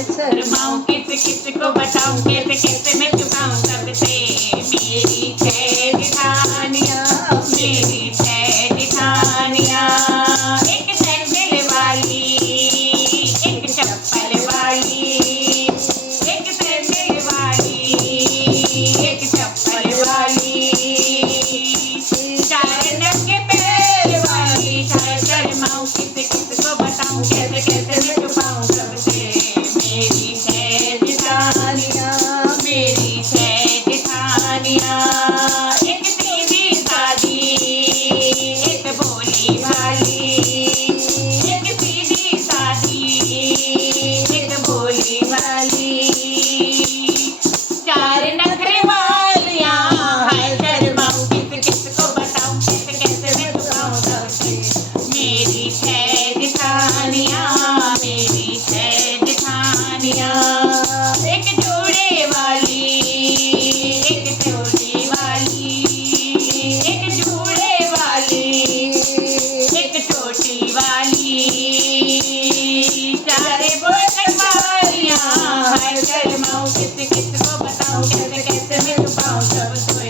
शर्माऊं किस किस को बताऊं, कैसे कैसे मैं छुपाऊं सबसे मेरी छह जेठानियां, मेरी छह जेठानियां। एक सैंडल वाली, एक चप्पल वाली, एक सैंडल वाली, एक चप्पल वाली, चार नंगे पैर वाली। शर्माऊं किस किस को बताऊं, कैसे कैसे मैं छुपाऊं सबसे मेरी छह जेठानियां, मेरी छह जेठानियां। एक सीधी सादी, एक भोली भाली, एक सीधी सादी, एक भोली भाली, चार नखरे वालियां। हाय शर्माऊं किस किस को बताऊं, कैसे कैसे मैं छुपाऊं सबसे मेरी छह जेठानियां, मेरी छह जेठानियां। एक जोड़े वाली, एक चोली वाली, एक जोड़े वाली, एक चोटी वाली, चारे बोतल वालियां। हाय शर्माऊं किस किस को बताऊं, कैसे कैसे मैं छुपाऊं सबसे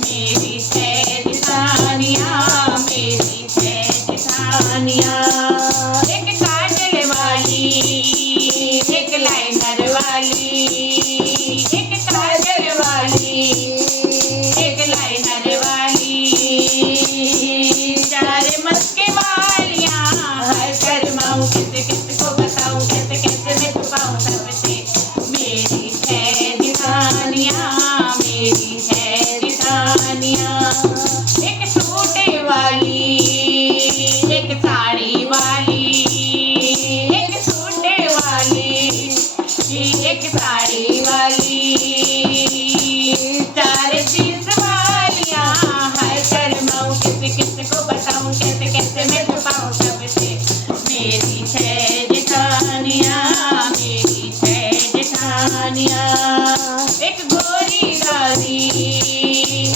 मेरी छह जेठानियां, मेरी छह जेठानियां। एक काजल वाली, एक लाइनर वाली, एक काजल वाली, एक लाइनर वाली, चार मस्के वालियां। हाय शर्माऊं किस किस को बताऊं, कैसे कैसे मैं छुपाऊं सबसे मेरी छह जेठानियां, मेरी छह जेठानियां। एक सूट वाली, एक साड़ी वाली, एक सूट वाली, एक साड़ी वाली, चार जींस वालियां। हाय शर्माऊं किस किस को बताऊं, कैसे कैसे मैं छुपाऊं सबसे मेरी छह जेठानियां, मेरी छह जेठानियां। एक गोरी गाली,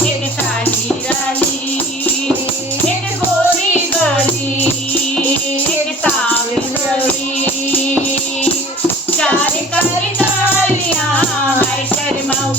एक काली गाली, एक गोरी गाली, एक सांवली गाली, चार काली गालियां। हाय शर्माऊं